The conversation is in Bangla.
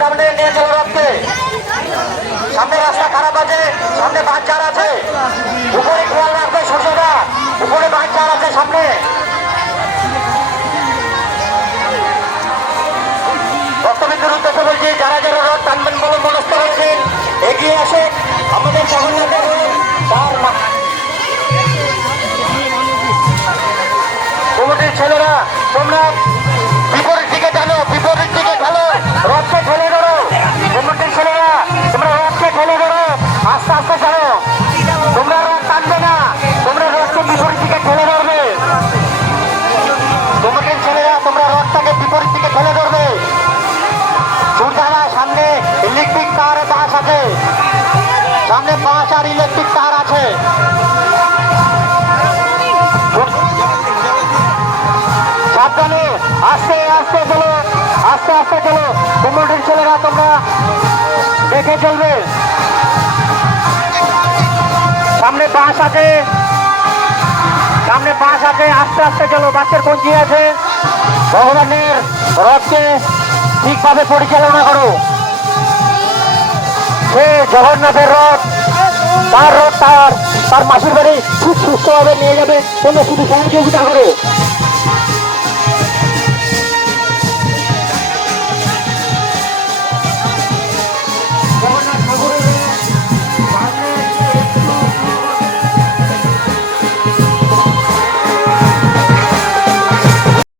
সামনে নিয়ে চলো রথকে। সামনে রাস্তা খারাপ আছে, সামনে বাঁচার আছে, উপরে খেয়াল রাখবে সূর্যদা, উপরে বাঁচার আছে সামনে। ভক্তবিন্দুর উদ্দেশ্যে বলছি, যারা যারা রথ টানবেন বলে মনস্থ হয়েছেন এগিয়ে আসে। আমাদের জগন্নাথের তার কমিটির ছেলেরা তোমরা বিপরীত দিকে টানো, বিপরীত দিকে ঢালো, রথকে ঠেলে ধরো। কমিটির ছেলেরা তোমরা রথকে ঠেলে ধরো, আস্তে আস্তে ছাড়ো। তোমরা রথ টানবে না, তোমরা রথকে বিপরীত দিকে ঠেলে ধরবে। কমিটির ছেলেরা তোমরা রথটাকে বিপরীত দিকে ঠেলে ধরবে। সূর্যারা সামনে ইলেকট্রিক তার বাস আছে, সামনে বাস আর ইলেকট্রিক তার আছে। সাবধানে আস্তে আস্তে চলো, আস্তে আস্তে চলো। কমিটির ছেলেরা তোমরা দেখে চলবে। সামনে বাস আছে, সামনে বাস আছে, আস্তে আস্তে চলো। বাসের পৌঁছে আছে। ভগবানের রথকে ঠিকভাবে পরিচালনা করো। সে জগন্নাথের রথ, তার রথ তার মাসির বাড়ি খুব সুস্থভাবে নিয়ে যাবে। তোমরা শুধু সহযোগিতা করো।